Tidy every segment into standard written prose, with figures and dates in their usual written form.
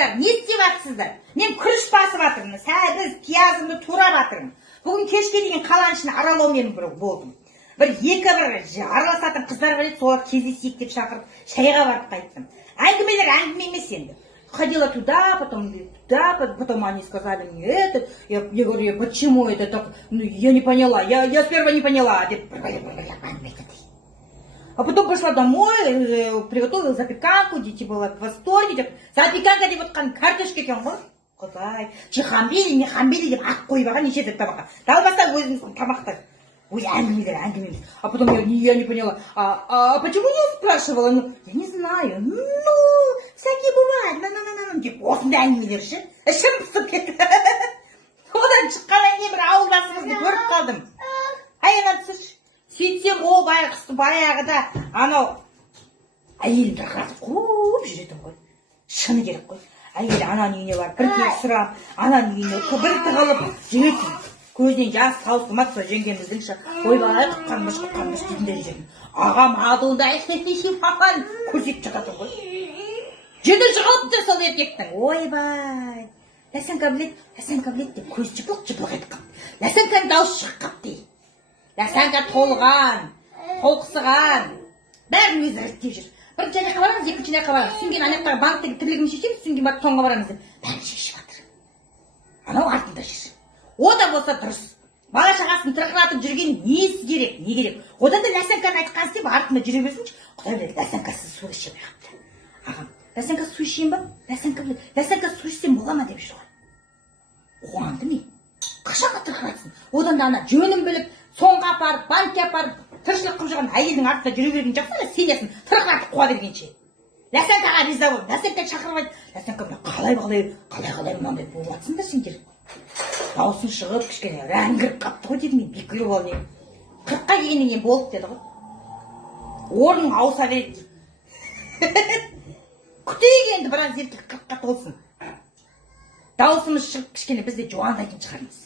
жатсыздар? Не істеп жатсыздар? Мен күріш басып жатырмын. Сәбіз, пиязымды турап жатырмын. Бүгін кешке дейін қаланың ішін аралаумен болдым. Бір араласатын қыздар бар еді, солар кездесейік деп шақырып, шайға барып қайттым. Әңгімелер әңгіме емес енді. Ходила туда, потом они сказали мне это. Я говорю, почему это так? Ну, я не поняла, я сперва не поняла. А потом пошла домой, приготовила запеканку, дети были в восторге. Запеканка деп отқан картошка екен ғой. Құдай, хамбили, не хамбили деп ақ қойып алған неше тамаққа. Далбаса өзіміздің тамақтар. Ой, әңгімелер. А потом я не поняла, а почему не спрашивала? Ну, я не знаю. Ну, всякие бывают. Деп осындай әңгімелер ше. Ішім пысып кетті. Одан шыққаннан кейін бір ауылдасымызды көріп қалдым. Аяңа түсірші. Сөйтсем ол байқұсты баяғыда анау әйелін жақыратып қуып жүретін ғой. Шыны керек қой. Әйелі ананың үйіне барып бір кек сұрап, ананың үйіне бір тығылып жүретін. Көзінен жас таусылмады сол жеңгеміздің ше. Ойбай құтқармыш дейтіндер жүретін. Ағам адуында маған көрсетіп жататын ғой. Жүді жығылыпты сол еркектің. Ойбай. Ләсенка білет деп көз жыпылық етіп қапты. Ләсенканың дауысы шығып қапты. Ләсенка толған, толқысыған. Бәрін өзі реттеп жүр. Бірінші аяққа барамыз, екінші аяққа барамыз. Сүнген аяқтағы банктегі тірлігіміз шешеміз, сүнген барып соңға барамыз деп. Бәрін шешіп жатыр. Анау артында жүр. О да болса дұрыс. Бала шағасын тырқыратып жүрген несі керек, не керек? Одан да Ләсенканың айтқан істеп артында жүре берсінші. Құдай біледі, Ләсенкасыз су ішем қапты. Ағам, Ләсенка су ішейін ба? Ләсенка су ішсем бола ма деп жүр ғой. Оғанды ме? Қашанға тырқыратсын? Одан да ана жөнін біліп, соңға апарып, банкке апарып, тіршілік қып жүрген әйелдің артында жүре берген жақсы ма? Сенесін тырқыратып қуа бергенше. Ләсенкаға риза бол. Ләсенка шақырып айт. Ләсенка қалай мынандай болып жатсыңдар сендер. Даусын шығып, кішкене рәңгіріп қапты ғой дедім мен. Бекілі бол не. 40-қа келгеннен кейін болды деді ғой. Орның ауыса береді. Күтейік енді біраз еркек 40-қа толсын. Даусымыз шығып кішкене бізде жуандайтын шығармыз.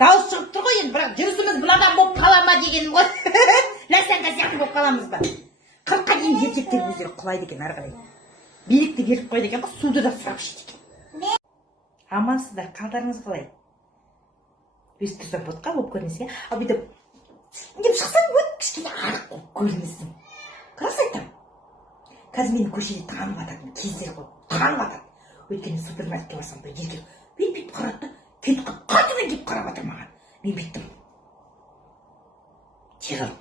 Дауыс шығып тұр ғой енді, бірақ жүрісіміз бұнадан болып қала ма дегенім ғой. Ләсенка сияқты болып қаламыз ба? 40-қа дейін еркектер өздері құлайды екен ары қарай. Билікті беріп қойды екен ғой, суды да сұрап ішеді екен. Амансыздар, қалдарыңыз қалай? Өстіп тұрсақ ботқа болып көрінесің, ал бүйтіп деп шықсаң өт кішкене арық болып көрінесің. Қарас айтам. Қазір мені көшеде таңып ататын кездер ғой, таңып атады. Өйткені супермаркетке барсам бір еркек бүйтіп қарады да, кетіп қайтадан келіп қарап жатыр маған. Мен бүйттім. Жығыл.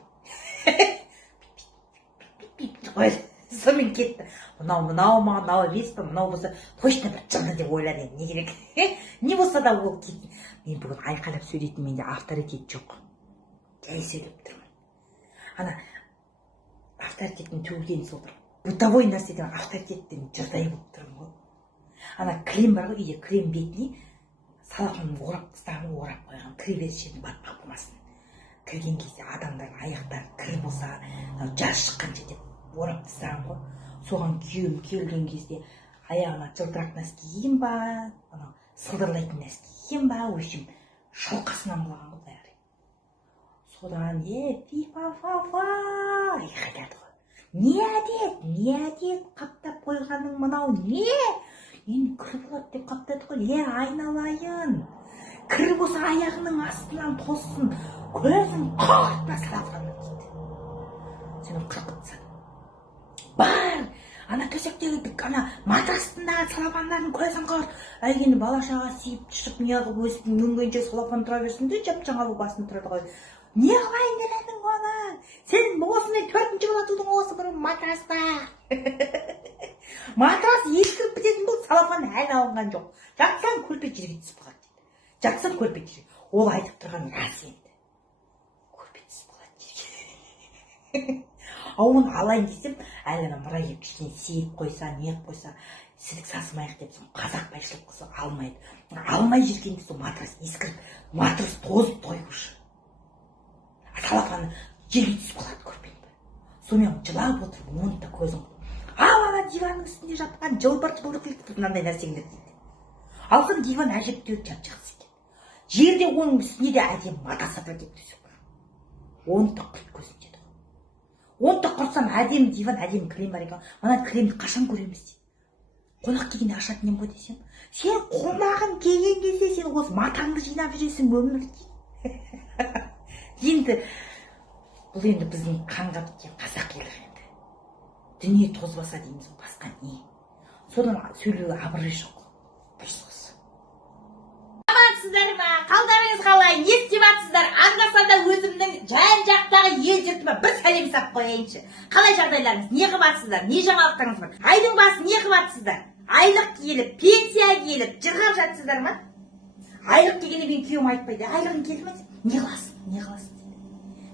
Қойды. Сонымен кетті. Мынау емес па, мынау болса точно бір жынды деп ойлады. Не керек? Не болса да ол кетті. Мен бүгін айқайлап сөйлейтін, менде авторитет жоқ. Жай сөйлеп тұрмын. Ана авторитеттің төгілгені сол бір бытовой нәрседен авторитеттен жұрдай болып тұрмын ғой. Ана крем бар ғой, үйде крем бетіне салапанын орап тастаған, орап қойған, кіре беріс жеріне барып қапылмасын. Кірген кезде адамдардың аяқтары кір болса, жас шыққанша деп орап тастаған ғой. Соған күйеуім келген кезде аяғына жылтырақ нәски киген ба, сылдырлайтын нәски киген ба, өшім шалқасынан құлаған ғой бәрі. Содан фи-фа-фа-фа айқайлады ғой. Не әдет қаптап қойғаның мынау не? Енді кір болады деп қаптады ғой. Айналайын. Кір болса аяғының астынан тоссын. Көзің қағытпа салапанын дейді. Сені қырқытсын. Бар! Ана төсектегі ана матрастындағы салапандардың көзін қағыт. Әлгені бала шаға сиіп түсіп неғып өсіп мүнгенше салапан тұра берсін де жап-жаңа бұл басын тұрады ғой. Не қылайын дедің оны? Сен осындай 4-ші бала тудың осы бір матраста. Матрас ескіріп бітетін бұл, салапан әлі алынған жоқ. Жатсаң көрпет жерге түсіп қалады дейді. Жатсаң көрпет жерге. Ол айтып тұрған рас енді. Көрпет түсіп қалады жерге. Оны алайын десем, әлі мұрай еп кішкене сейіп қойса, неғып қойса, сідік сасымайық деп соң қазақ байшылып қылса алмайды. Алмай жүргенде сол матрас ескіріп, матрас тозып қойғыш. Салапаны жерге түсіп қалады көрпет. Сонымен жылап отырып, оны да көзін ал ана диванның үстінде жатқан жылбыр-жылбыр мынандай нәрсеңдер дейді. Алған диван әжептәуір жап-жақсы екен. Жерде оның үстіне де әдем мата сатыр деп төсек бар. Оны да құрт көзін деді. Оны да құртсам әдем диван, әдем крем бар екен. Мына кремді қашан көреміз дейді. қонақ келгенде ашатын ем ғой десем, сен қонағың келген кезде сен осы матаңды жинап жүресің өмір дейді. Енді бұл енді біздің қанға біткен қазақ елі енді. Дүние тозбаса дейміз, басқа не? Содан сөйлеуге абырой жоқ. Дұрыс осы. Амансыздар ма? Қалдарыңыз қалай? Не істеп жатсыздар? Анда-санда өзімнің жан-жақтағы ел жұртыма бір сәлем сап қояйыншы. Қалай жағдайларыңыз? Не қылып жатсыздар? Не жаңалықтарыңыз бар? Айдың басы не қылып жатсыздар? Айлық келіп, пенсия келіп, жырғап жатсыздар ма? Айлық келгенде мен күйеуім айтпайды. Айлығың келді ме? Не қыласың? Не қыласың?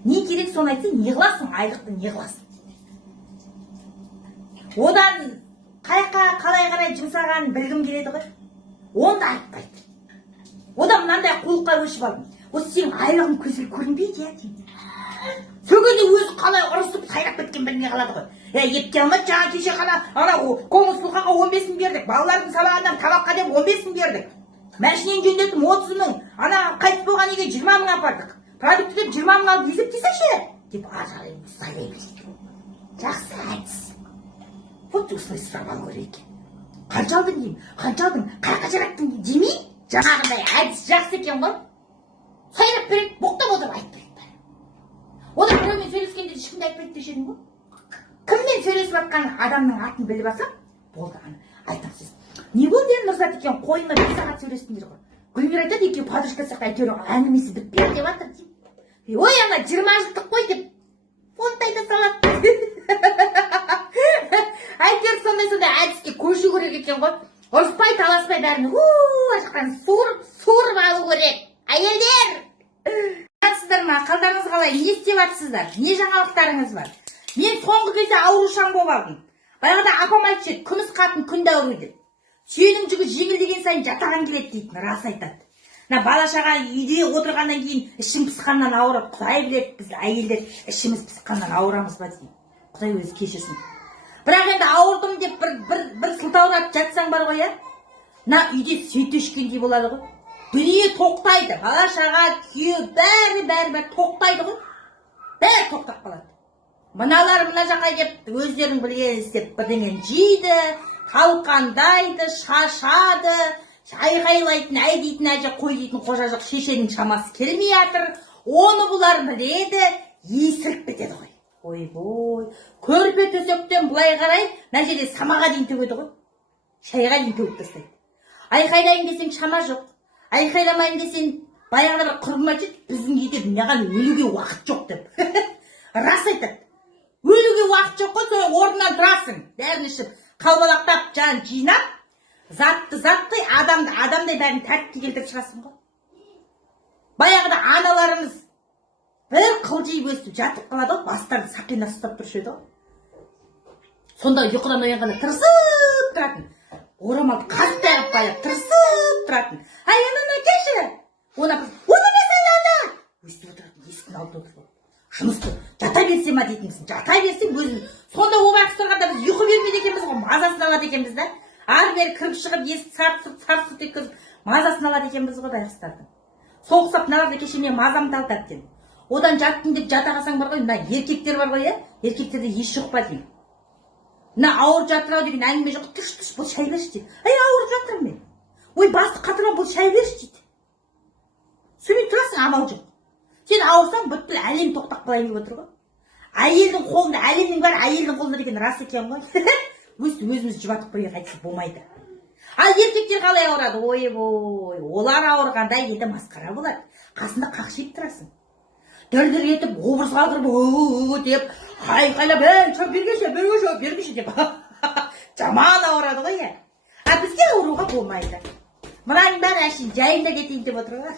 Не керек соны айтсаң, не қыласың? Айлықты не қыласың? Одан қайқа қалай қарай жұмсағанын білгім келеді ғой. Онда айтпайды. Одан мынандай қулыққа өшіп алдым. Осы сенің айлығың көзге көрінбейді, я дейді. Сөгенде өзі қалай ұрысып сайрап кеткен білмей қалады ғой. Епте алмады, жаңа кеше қана коммунсулқаға 15 бердік. Балалардың сабағынан тамаққа деп 15 бердік. Мәшінен жөндеттім 30 мың. Ана қайтыс болған екен 20 мың апардық. Продукты деп 20 мың алып есептесеңші деп ажарайым сайлай береді. Жақсы әдіс. Вот осылай сұрап алу керек екен. Қанша алдың деймін, қанша алдың, қайқа жараттың демей, жаңағындай әдіс жақсы екен ғой. Сайрап береді, боқтап отырып айтып береді. Одан біреумен сөйлескенде ешкімде айтпайды деші едім ғой. Кіммен сөйлесіп жатқан адамның атын біліп алсам, болды ана айтамсыз. Не болды енді Нұрзат екен, қойыңа 1 сағат сөйлестіңдер ғой. Гүлмира айтады, екеуі подружка сияқты әйтеуір әңгімесі бітпеді деп жатыр деймін. Ой, ана 20 жылдық қой деп фонтайда салады. Әйтеуір сондай әдіске көшу керек екен ғой. Ұрыспай, таласпай бәрін ашықтан суырып алу керек. Әйелдер! Сіздер ма? Қалдарыңыз қалай? Не істеп жатсыздар? Не жаңалықтарыңыз бар? Мен соңғы кезде аурушаң болып алдым. Баяғыда апам айтшы, күміс қатын күнде ауруды. Сүйенің жүгі жеңілдеген сайын жатаған келеді дейтін, рас айтады. Бала шаға үйде отырғаннан кейін ішің пысқаннан ауырып, Құдай біледі, біз әйелдер ішіміз пысқаннан ауырамыз ба деймін. Құдай өзі кешірсін. Бірақ енді ауырдым деп бір сылтаурап жатсаң бар ғой, үйде свет өшкендей болады ғой. Дүние тоқтайды, бала шаға, күйеу, бәрі тоқтайды ғой. Бәрі тоқтап қалады. Мыналар мына жаққа кеп өздерің білген істеп бірдеңені жейді, талқандайды, шашады, айғайлайтын, әй дейтін әже, қой дейтін қожа жоқ, шешенің шамасы келмей жатыр. Оны бұлар біледі, есіріп кетеді ғой. Ой-бой, көрпе төсектен бұлай қарай, мына жерде самаға дейін төгеді ғой. Шайға дейін төгіп тастайды. Айқайлайын десең шама жоқ. Айқайламайын десең баяғыда бір құрбым айтады, біздің үйде маған өлуге уақыт жоқ деп. Рас айтады. Өлуге уақыт жоқ қой, сол орнынан тұрасың. Бәрін ішіп, қалбалақтап, жан жинап, затты адамдай бәрін тәртіпке келтіріп шығасың ғой. Баяғыда аналарымыз бір қылжиып өстіп жатып қалады ғой, бастарын сақина ұстап тұрушы еді ғой. Сонда ұйқыдан оянғанда тырысып тұратын. Орамалды қатты ағып байлап тырысып тұратын. Ай, ананы кеші! Оны не сайлады? Өстіп отыратын, есіктің алдында отырып. Жұмысты жата берсе ма дейтінсің, жата берсең өзің. Сонда о бақсы тұрғанда біз ұйқы бермейді екенбіз ғой, мазасын алады екенбіз да. Ары бері кіріп шығып, есік сарт-сұрт еткізіп, мазасын алады екенбіз ғой байғыстардың. Соғысып мыналарды кеше мен мазамды алды әбден. Одан жаттың деп жата қалсаң бар ғой, мына еркектер бар ғой, еркектерде еш жоқ па деймін. Мына ауырып жатыр ау деген әңгіме жоқ. Түш, бұл шай берші дейді. Ай, ауырып жатырмын мен. Ой, басты қатырман, бұл шай берші дейді. Сөйлей тұрасың, амал жоқ. Сен ауырсаң, бүткіл әлем тоқтап қалайын деп отыр ғой. Әйелдің қолында, әлемнің бәрі әйелдің қолында деген рас екен ғой. Өзіміз жұбатып қоя қайтса болмайды. Ал еркектер қалай ауырады? Ой-бой, олар ауырғанда енді масқара болады. Қасында қақшиып тұрасың. Дір-дір етіп, образға кіріп, деп, айқайлап, бергеше деп. Жаман ауырады ғой, я. А бізге ауыруға болмайды. Мұнаның бәрі әшейін жайында кетейін деп отыр ғой.